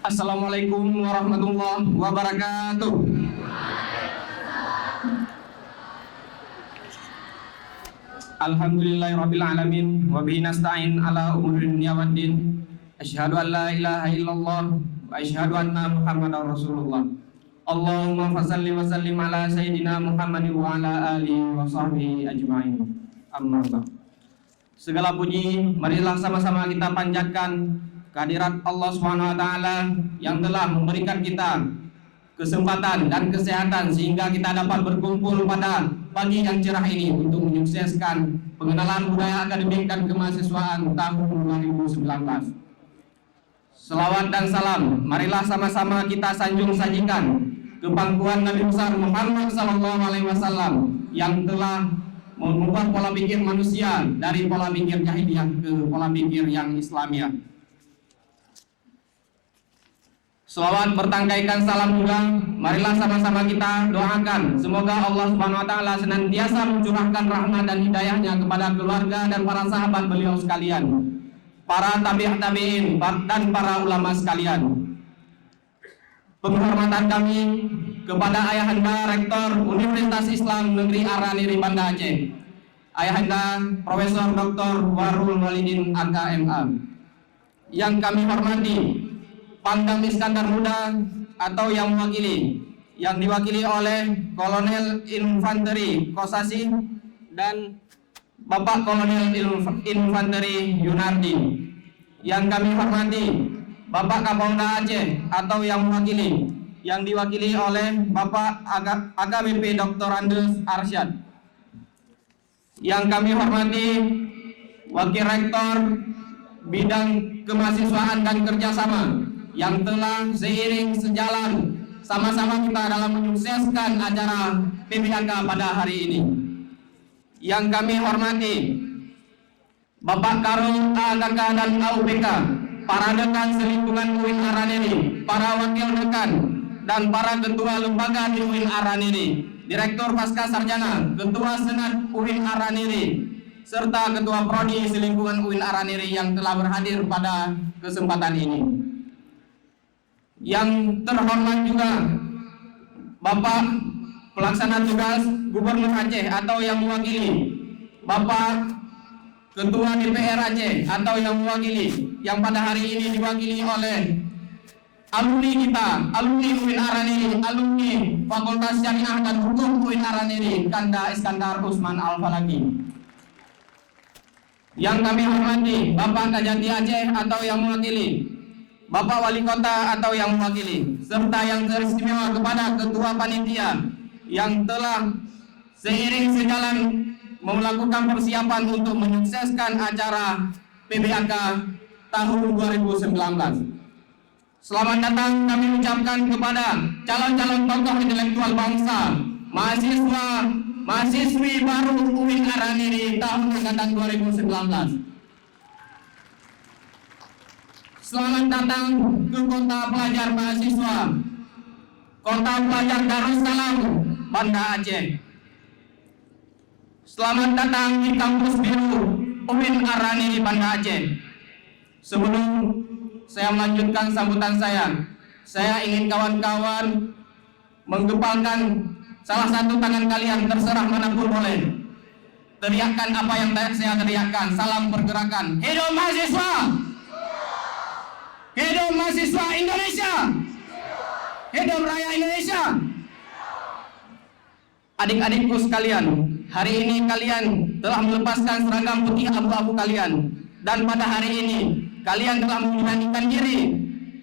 Assalamualaikum warahmatullahi wabarakatuh. Alhamdulillahirabbil alamin wa bihi nasta'in ala umuri dunya waddin. Asyhadu an la ilaha illallah wa asyhadu anna Muhammadar Rasulullah. Allahumma fashalli wa sallim ala sayyidina Muhammadin wa ala alihi wa sahbihi ajma'in. Amma ba'd. Segala puji marilah sama-sama kita panjatkan kehadirat Allah Subhanahu wa taala yang telah memberikan kita kesempatan dan kesehatan sehingga kita dapat berkumpul pada pagi yang cerah ini untuk menyukseskan pengenalan budaya akademik dan kemahasiswaan tahun 2019. Selawat dan salam marilah sama-sama kita sanjung sajikan ke pangkuan Nabi besar Muhammad SAW yang telah mengubah pola pikir manusia dari pola pikir jahiliyah ke pola pikir yang Islamiyah. Selawat bertangkaikan salam juga marilah sama-sama kita doakan semoga Allah Subhanahu wa taala senantiasa mencurahkan rahmat dan hidayahnya kepada keluarga dan para sahabat beliau sekalian, para tabi'in dan para ulama sekalian. Penghormatan kami kepada Ayahanda Rektor Universitas Islam Negeri Araniri Banda Aceh, Ayahanda Profesor Dr. Warul Walidin AKMA. Yang kami hormati Pangdam Iskandar Muda atau yang diwakili oleh Kolonel Infanteri Kosasi dan Bapak Kolonel Infanteri Yunardi. Yang kami hormati Bapak Kapolda Aceh atau yang diwakili oleh Bapak AKBP Dr. Andes Arsyad. Yang kami hormati Wakil Rektor Bidang Kemahasiswaan dan Kerjasama yang telah seiring sejalan sama-sama kita dalam menyukseskan acara PBHK pada hari ini. Yang kami hormati Bapak Karul AKK dan AUBK, para dekan selingkungan UIN Araniri, para wakil dekan dan para ketua lembaga di UIN Araniri, Direktur Pasca Sarjana, Ketua Senat UIN Araniri, serta Ketua Prodi Selingkungan UIN Araniri yang telah berhadir pada kesempatan ini. Yang terhormat juga Bapak Pelaksana Tugas Gubernur Aceh atau yang mewakili Bapak Ketua DPR Aceh atau yang mewakili, yang pada hari ini diwakili oleh alumni kita, alumni UIN Araniri, alumni Fakultas Syariah dan Hukum UIN Araniri, Kanda Iskandar Usman Al-Falaki. Yang kami hormati Bapak Kajati Aceh atau yang mewakili, Bapak Wali Kota atau yang mewakili, serta yang teristimewa kepada Ketua Panitia yang telah seiring sejalan melakukan persiapan untuk menyukseskan acara PBHK tahun 2019. Selamat datang kami ucapkan kepada calon-calon tokoh intelektual bangsa, mahasiswi baru UIN Araniri tahun angkatan 2019. Selamat datang ke Kota Pelajar Mahasiswa, Kota Pelajar Darussalam, Banda Aceh. Selamat datang di kampus biru UIN Araniri Banda Aceh. Sebelum saya melanjutkan sambutan saya ingin kawan-kawan menggempalkan salah satu tangan kalian, terserah manapun boleh. Teriakkan apa yang saya teriakkan, salam pergerakan. Hidup mahasiswa! Hidup mahasiswa Indonesia! Hidup Raya Indonesia! Adik-adikku sekalian, hari ini kalian telah melepaskan seragam putih abu-abu kalian, dan pada hari ini kalian telah memberanikan diri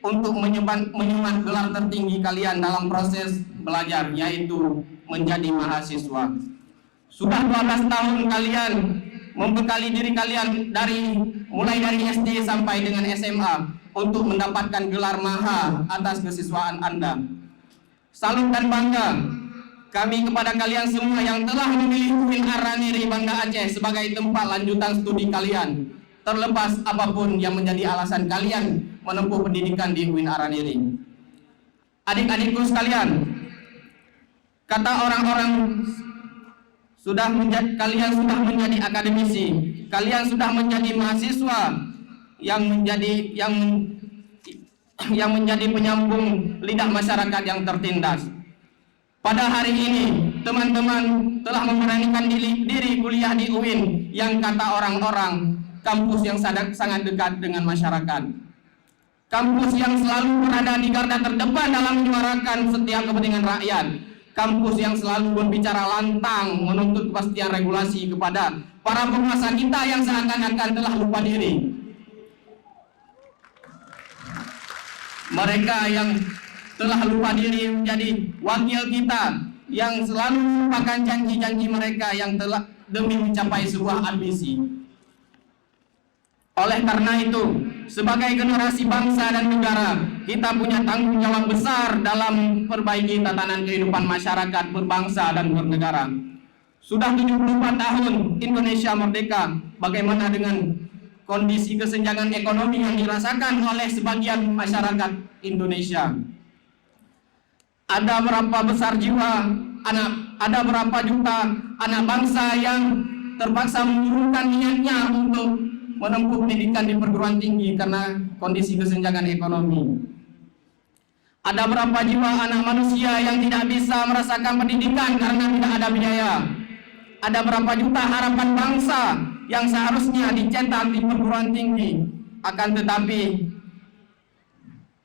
untuk menyumat gelar tertinggi kalian dalam proses belajar, yaitu menjadi mahasiswa. Sudah 12 tahun kalian membekali diri kalian mulai dari SD sampai dengan SMA untuk mendapatkan gelar maha atas kesiswaan Anda. Salut dan bangga kami kepada kalian semua yang telah memilih UIN Araniri Banda Aceh sebagai tempat lanjutan studi kalian, terlepas apapun yang menjadi alasan kalian menempuh pendidikan di UIN Araniri. Adik-adikku sekalian, kata orang-orang kalian sudah menjadi akademisi, kalian sudah menjadi mahasiswa yang yang menjadi penyambung lidah masyarakat yang tertindas. Pada hari ini, teman-teman telah memberanikan diri kuliah di UIN yang kata orang-orang kampus yang sangat dekat dengan masyarakat. Kampus yang selalu berada di garda terdepan dalam menyuarakan setiap kepentingan rakyat. Kampus yang selalu berbicara lantang menuntut kepastian regulasi kepada para penguasa kita yang seakan-akan telah lupa diri. Mereka yang telah lupa diri menjadi wakil kita yang selalu melupakan janji-janji mereka yang telah demi mencapai sebuah ambisi. Oleh karena itu, sebagai generasi bangsa dan negara, kita punya tanggung jawab besar dalam memperbaiki tatanan kehidupan masyarakat berbangsa dan bernegara. Sudah 74 tahun Indonesia merdeka, bagaimana dengan kondisi kesenjangan ekonomi yang dirasakan oleh sebagian masyarakat Indonesia? Ada berapa besar jiwa ada berapa juta anak bangsa yang terpaksa mengurungkan niatnya untuk menempuh pendidikan di perguruan tinggi karena kondisi kesenjangan ekonomi. Ada berapa jiwa anak manusia yang tidak bisa merasakan pendidikan karena tidak ada biaya. Ada berapa juta harapan bangsa yang seharusnya dicetak di perguruan tinggi, akan tetapi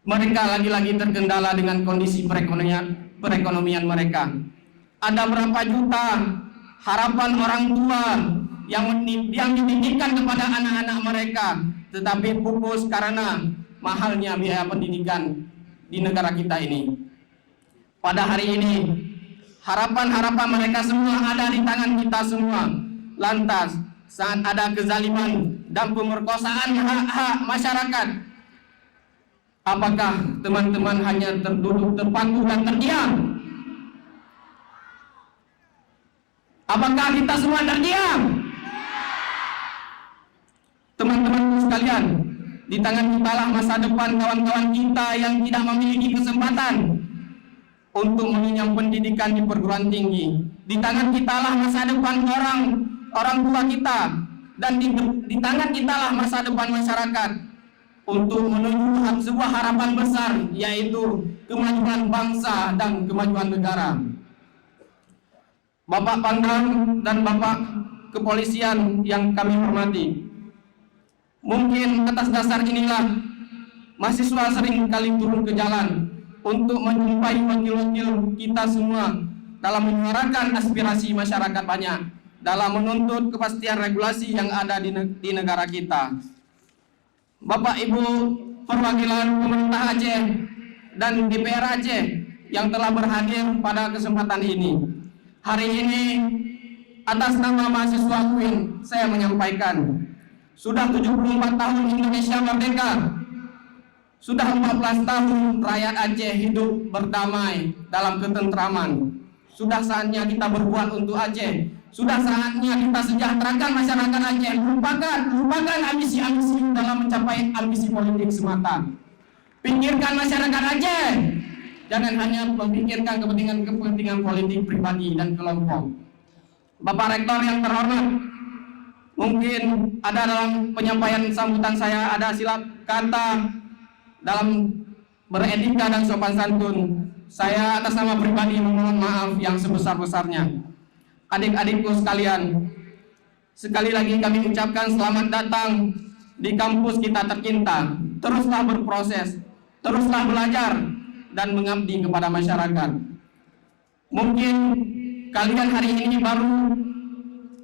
mereka lagi-lagi terkendala dengan kondisi perekonomian mereka. Ada berapa juta harapan orang tua yang dititipkan kepada anak-anak mereka, tetapi pupus karena mahalnya biaya pendidikan di negara kita ini. Pada hari ini, harapan-harapan mereka semua ada di tangan kita semua. Lantas, saat ada kezaliman dan pemerkosaan hak-hak masyarakat, apakah teman-teman hanya terduduk, terpaku dan terdiam? Apakah kita semua terdiam? Teman-teman sekalian, di tangan kita lah masa depan kawan-kawan kita yang tidak memiliki kesempatan untuk mengenyam pendidikan di perguruan tinggi. Di tangan kita lah masa depan orang tua kita, dan di tangan kita lah masa depan masyarakat untuk menuju sebuah harapan besar, yaitu kemajuan bangsa dan kemajuan negara. Bapak Pangdam dan Bapak Kepolisian yang kami hormati, mungkin atas dasar inilah mahasiswa sering kali turun ke jalan untuk menjumpai wakil-wakil kita semua dalam menyuarakan aspirasi masyarakat banyak, dalam menuntut kepastian regulasi yang ada di negara kita. Bapak Ibu perwakilan pemerintah Aceh dan DPR Aceh yang telah berhadir pada kesempatan ini, hari ini atas nama mahasiswa UIN saya menyampaikan, sudah 74 tahun Indonesia merdeka, sudah 14 tahun rakyat Aceh hidup berdamai dalam ketentraman. Sudah saatnya kita berbuat untuk Aceh. Sudah saatnya kita sejahterakan masyarakat Aceh. Lupakan ambisi-ambisi dalam mencapai ambisi politik semata. Pikirkan masyarakat Aceh. Jangan hanya memikirkan kepentingan politik pribadi dan kelompok. Bapak Rektor yang terhormat, mungkin ada dalam penyampaian sambutan saya ada silap kata dalam beretika dan sopan santun. Saya atas nama pribadi memohon maaf yang sebesar-besarnya. Adik-adikku sekalian, sekali lagi kami ucapkan selamat datang di kampus kita tercinta. Teruslah berproses, teruslah belajar dan mengabdi kepada masyarakat. Mungkin kalian hari ini baru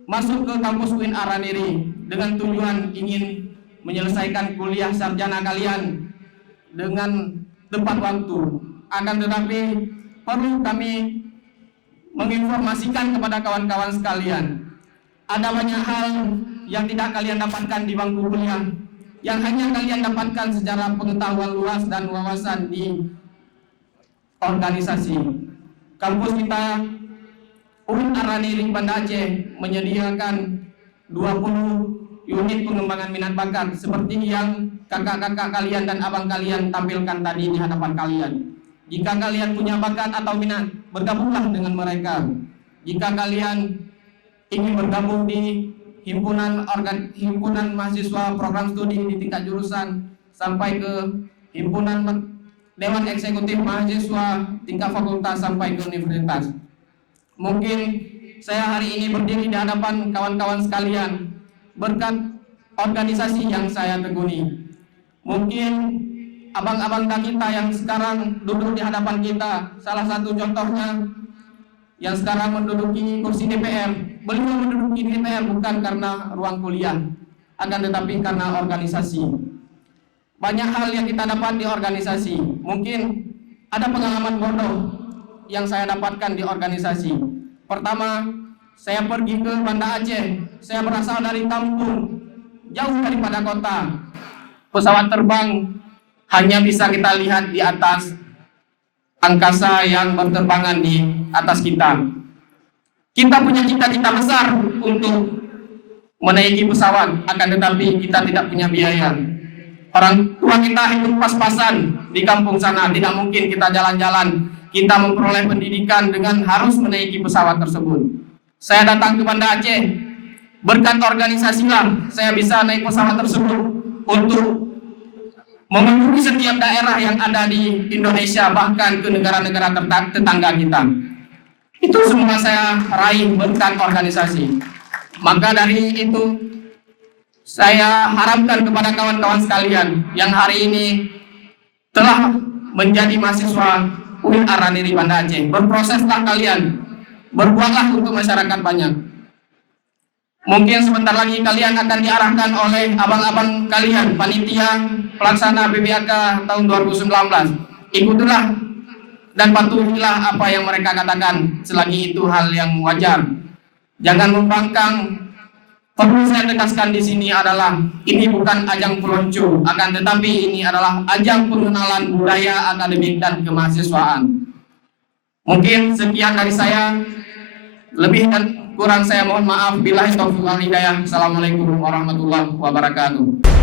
masuk ke kampus UIN Araniri dengan tujuan ingin menyelesaikan kuliah sarjana kalian dengan tepat waktu. Akan tetapi perlu kami menginformasikan kepada kawan-kawan sekalian, ada banyak hal yang tidak kalian dapatkan di bangku kuliah, yang hanya kalian dapatkan secara pengetahuan luas dan wawasan di organisasi. Kampus kita UIN Araniri Banda Aceh menyediakan 20 unit pengembangan minat bakat seperti yang kakak-kakak kalian dan abang kalian tampilkan tadi di hadapan kalian. Jika kalian punya bakat atau minat, bergabunglah dengan mereka. Jika kalian ingin bergabung di himpunan mahasiswa program studi di tingkat jurusan sampai ke himpunan Dewan Eksekutif Mahasiswa tingkat fakultas sampai ke universitas. Mungkin saya hari ini berdiri di hadapan kawan-kawan sekalian berkat organisasi yang saya tekuni. Mungkin abang-abang kita yang sekarang duduk di hadapan kita, salah satu contohnya yang sekarang menduduki kursi DPR, beliau menduduki DPR bukan karena ruang kuliah, akan tetapi karena organisasi. Banyak hal yang kita dapat di organisasi. Mungkin ada pengalaman bodoh yang saya dapatkan di organisasi. Pertama, saya pergi ke Banda Aceh. Saya berasal dari kampung, jauh daripada kota. Pesawat terbang hanya bisa kita lihat di atas angkasa yang berterbangan di atas kita. Kita punya cita-cita besar untuk menaiki pesawat, akan tetapi kita tidak punya biaya. Orang tua kita hidup pas-pasan di kampung sana, tidak mungkin kita jalan-jalan, kita memperoleh pendidikan dengan harus menaiki pesawat tersebut. Saya datang ke Banda Aceh, berkat organisasilah saya bisa naik pesawat tersebut untuk memenuhi setiap daerah yang ada di Indonesia, bahkan ke negara-negara tetangga kita. Itu semua saya raih berkat organisasi. Maka dari itu, saya harapkan kepada kawan-kawan sekalian yang hari ini telah menjadi mahasiswa UIN Araniri Banda Aceh, berproseslah kalian, berbuatlah untuk masyarakat banyak. Mungkin sebentar lagi kalian akan diarahkan oleh abang-abang kalian, panitia pelaksana BBAK tahun 2019. Ikutilah dan patuhilah apa yang mereka katakan, selagi itu hal yang wajar. Jangan membangkang. Perlu saya tegaskan di sini adalah ini bukan ajang pelonco, akan tetapi ini adalah ajang pengenalan budaya akademik dan kemahasiswaan. Mungkin sekian dari saya, lebih dan kurang saya mohon maaf. Billahi taufiq wal hidayah. Assalamualaikum warahmatullahi wabarakatuh.